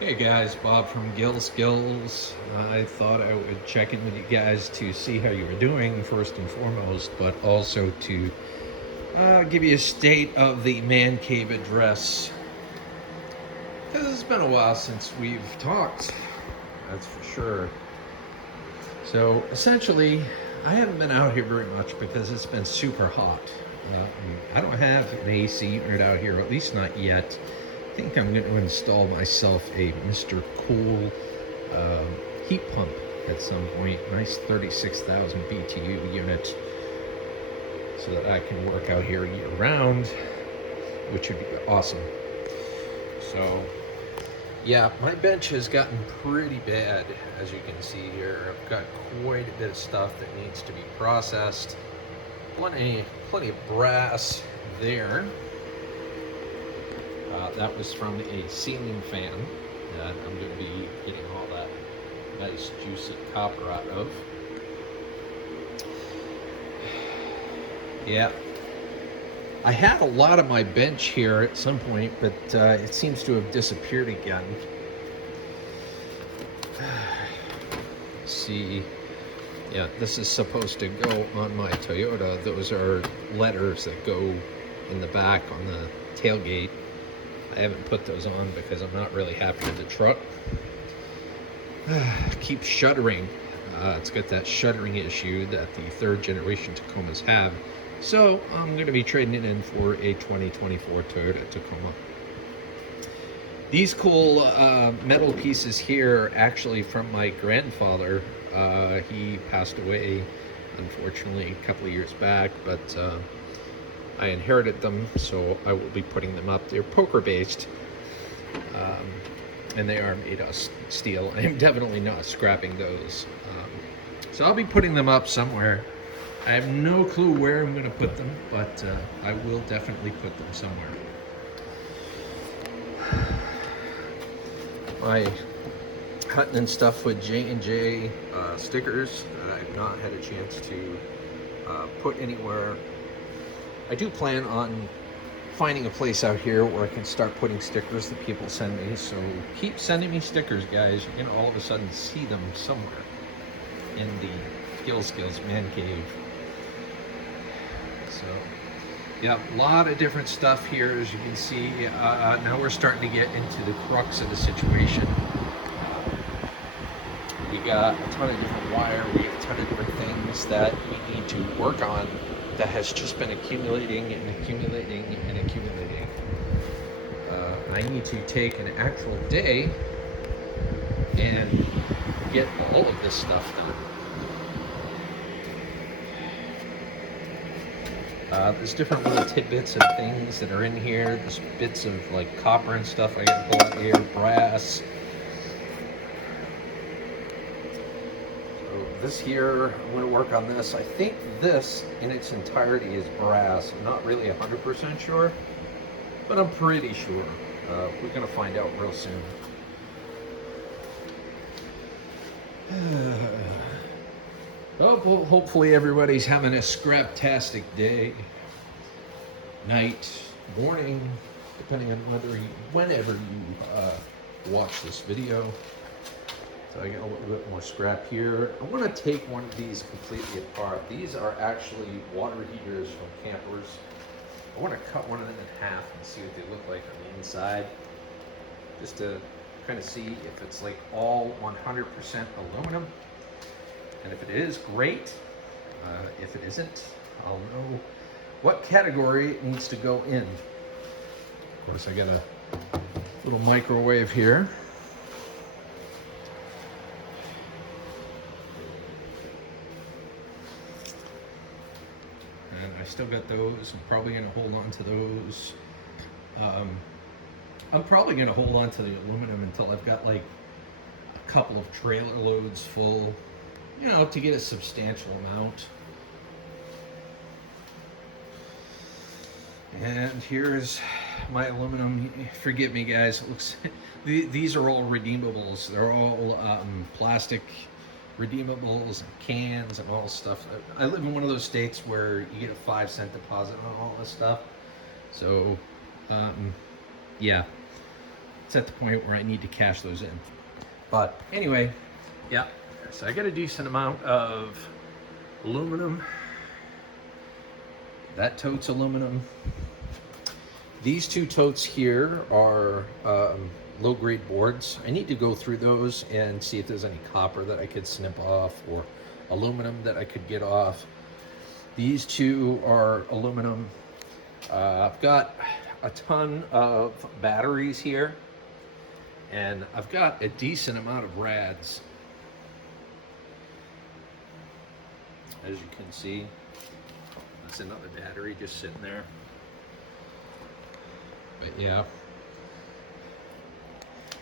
Hey guys, Bob from Gill Skills. I thought I would check in with you guys to see how you were doing first and foremost, but also to give you a state of the man cave address. Because it's been a while since we've talked, that's for sure. So essentially, I haven't been out here very much because it's been super hot. I don't have an AC unit out here, at least not yet. I think I'm going to install myself a Mr. Cool uh, heat pump at some point. Nice 36,000 BTU unit so that I can work out here year round, which would be awesome. So, yeah, my bench has gotten pretty bad, as you can see here. I've got quite a bit of stuff that needs to be processed. Plenty of brass there. That was from a ceiling fan that I'm going to be getting all that nice juicy copper out of. Yeah, I had a lot of my bench here at some point, but it seems to have disappeared again. Let's see. Yeah, this is supposed to go on my Toyota. Those are letters that go in the back on the tailgate. I haven't put those on because I'm not really happy with the truck. Keeps shuddering. It's got that shuddering issue that the third generation Tacomas have. So I'm going to be trading it in for a 2024 Toyota Tacoma. These cool metal pieces here are actually from my grandfather. He passed away, unfortunately, a couple of years back, but I inherited them, so I will be putting them up. They're poker based, and they are made of steel. I am definitely not scrapping those. So I'll be putting them up somewhere. I have no clue where I'm going to put them, but I will definitely put them somewhere. My hunting and stuff with J&J stickers that I've not had a chance to put anywhere. I do plan on finding a place out here where I can start putting stickers that people send me. So keep sending me stickers, guys. You're gonna all of a sudden see them somewhere in the Gill Skills Man Cave. So yeah, a lot of different stuff here, as you can see. Now we're starting to get into the crux of the situation. We got a ton of different wire, we got a ton of different things that we need to work on that has just been accumulating and accumulating and accumulating. I need to take an actual day and get all of this stuff done. There's different little tidbits and things that are in here. There's bits of like copper and stuff I gotta pull out here, brass. This here, I'm going to work on this. I think this in its entirety is brass. I'm not really 100% sure, but I'm pretty sure. We're going to find out real soon. Oh, well, hopefully everybody's having a scraptastic day, night, morning, depending on whenever you watch this video. So I got a little bit more scrap here. I want to take one of these completely apart. These are actually water heaters from campers. I want to cut one of them in half and see what they look like on the inside, just to kind of see if it's like all 100% aluminum. And if it is, great. If it isn't, I'll know what category it needs to go in. Of course, I got a little microwave here. I still got those. I'm probably going to hold on to those. I'm probably going to hold on to the aluminum until I've got like a couple of trailer loads full, you know, to get a substantial amount. And here's my aluminum. Forgive me, guys. It looks these are all redeemables. They're all plastic redeemables and cans and all stuff. I live in one of those states where you get a 5-cent deposit on all this stuff. So, yeah. it's at the point where I need to cash those in. But anyway, yeah, so I got a decent amount of aluminum. That tote's aluminum. These two totes here are low-grade boards. I need to go through those and see if there's any copper that I could snip off or aluminum that I could get off. These two are aluminum. I've got a ton of batteries here, and I've got a decent amount of rads. As you can see, that's another battery just sitting there. But yeah.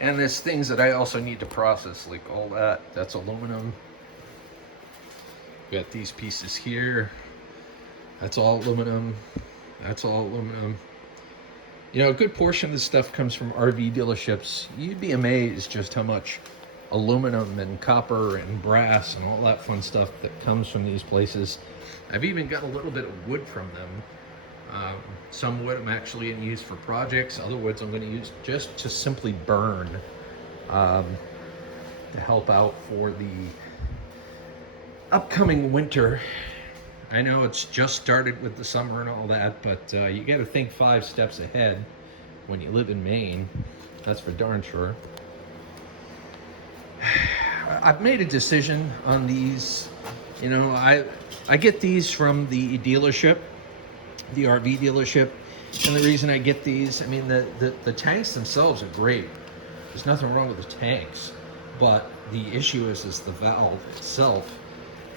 And there's things that I also need to process, like all that. That's aluminum. Got these pieces here. That's all aluminum. That's all aluminum. You know, a good portion of this stuff comes from RV dealerships. You'd be amazed just how much aluminum and copper and brass and all that fun stuff that comes from these places. I've even got a little bit of wood from them. Some wood I'm actually going to use for projects. Other woods I'm going to use just to simply burn to help out for the upcoming winter. I know it's just started with the summer and all that, but you got to think 5 steps ahead when you live in Maine. That's for darn sure. I've made a decision on these. You know, I get these from the dealership, the RV dealership, and the reason I get these, I mean, the tanks themselves are great. There's nothing wrong with the tanks, but the issue is the valve itself,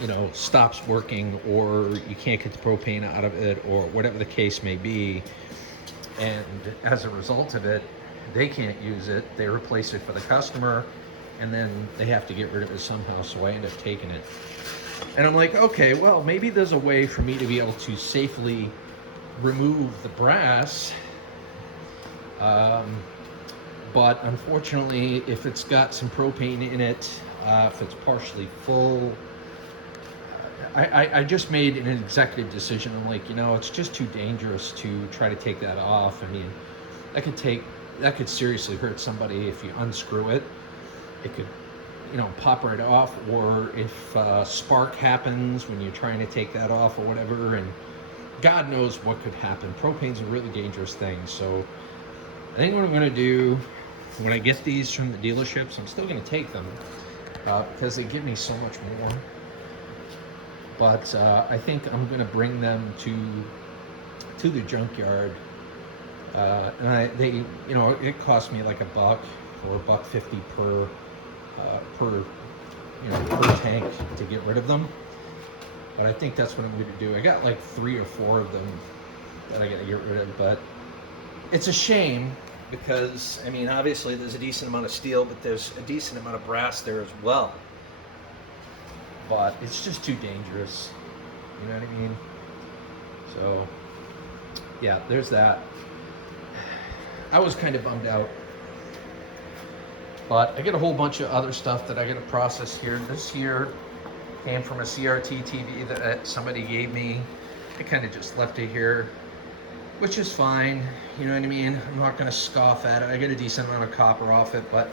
you know, stops working, or you can't get the propane out of it, or whatever the case may be, and as a result of it, they can't use it. They replace it for the customer, and then they have to get rid of it somehow, so I end up taking it. And I'm like, okay, well, maybe there's a way for me to be able to safely remove the brass, but unfortunately, if it's got some propane in it, if it's partially full, I just made an executive decision. I'm like, you know, it's just too dangerous to try to take that off. I mean, that could seriously hurt somebody if you unscrew it. It could, you know, pop right off, or if spark happens when you're trying to take that off or whatever, and God knows what could happen. Propane's a really dangerous thing. So I think what I'm going to do when I get these from the dealerships, I'm still going to take them because they give me so much more. But I think I'm going to bring them to the junkyard. And they, you know, it cost me like $1 or $1.50 per tank to get rid of them. But I think that's what I'm going to do. I got like 3 or 4 of them that I got to get rid of. But it's a shame because, I mean, obviously there's a decent amount of steel, but there's a decent amount of brass there as well. But it's just too dangerous. You know what I mean? So, yeah, there's that. I was kind of bummed out. But I get a whole bunch of other stuff that I got to process here. This here came from a CRT TV that somebody gave me. I kind of just left it here, which is fine. You know what I mean? I'm not going to scoff at it. I get a decent amount of copper off it, but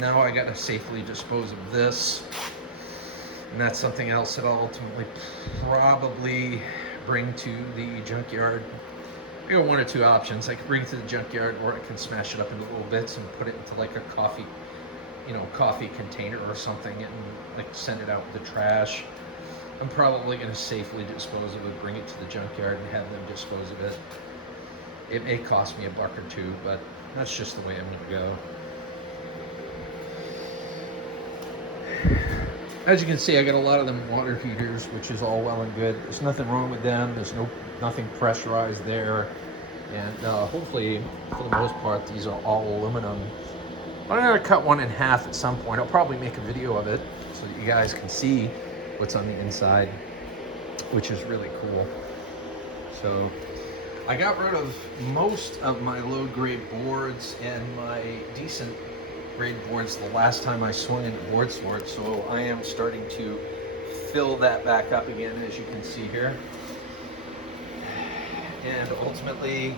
now I got to safely dispose of this. And that's something else that I'll ultimately probably bring to the junkyard. I got 1 or 2 options. I can bring it to the junkyard, or I can smash it up into little bits and put it into like a coffee container or something, and like send it out with the trash. I'm probably going to safely dispose of it, bring it to the junkyard, and have them dispose of it. It may cost me $1 or $2, but that's just the way I'm going to go. As you can see, I got a lot of them water heaters, which is all well and good. There's nothing wrong with them. There's nothing pressurized there, and hopefully, for the most part, these are all aluminum. I'm going to cut one in half at some point. I'll probably make a video of it so that you guys can see what's on the inside, which is really cool. So I got rid of most of my low-grade boards and my decent grade boards the last time I swung into board sort, so I am starting to fill that back up again, as you can see here. And ultimately,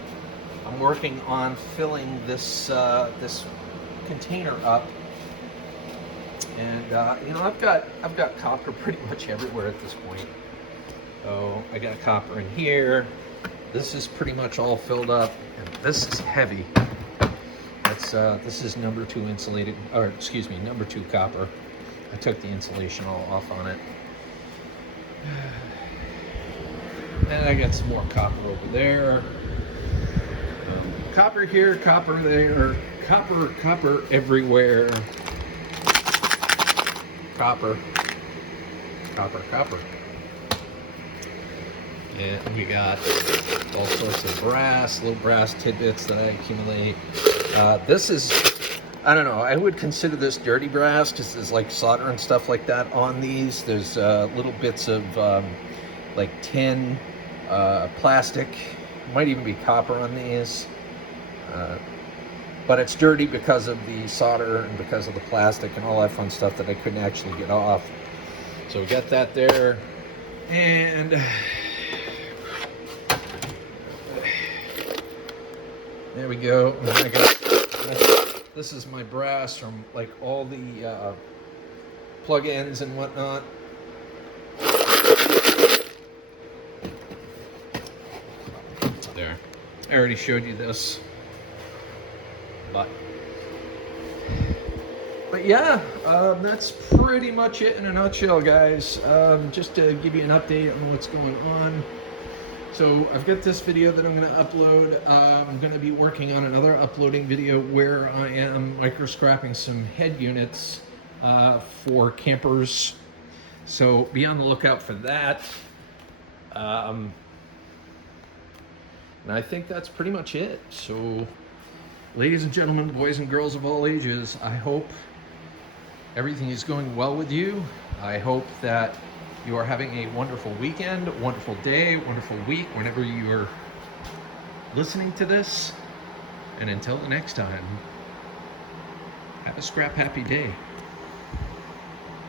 I'm working on filling this this container up, and you know, I've got copper pretty much everywhere at this point. So I got copper in here. This is pretty much all filled up, and this is heavy. That's this is number 2 insulated, or excuse me, number 2 copper. I took the insulation all off on it. And I got some more copper over there. Copper here, copper there, copper everywhere. Copper. And we got all sorts of brass, little brass tidbits that I accumulate. This is, I don't know, I would consider this dirty brass because there's like solder and stuff like that on these. There's little bits of like tin, plastic, might even be copper on these. But it's dirty because of the solder and because of the plastic and all that fun stuff that I couldn't actually get off. So we got that there. And there we go. And I got, this is my brass from like all the plug-ins and whatnot. There. I already showed you this. But yeah, that's pretty much it in a nutshell, guys. Just to give you an update on what's going on. So I've got this video that I'm going to upload. I'm going to be working on another uploading video where I am micro-scrapping some head units for campers. So be on the lookout for that. And I think that's pretty much it. So, ladies and gentlemen, boys and girls of all ages, I hope everything is going well with you. I hope that you are having a wonderful weekend, wonderful day, wonderful week, whenever you are listening to this. And until the next time, have a scrap happy day.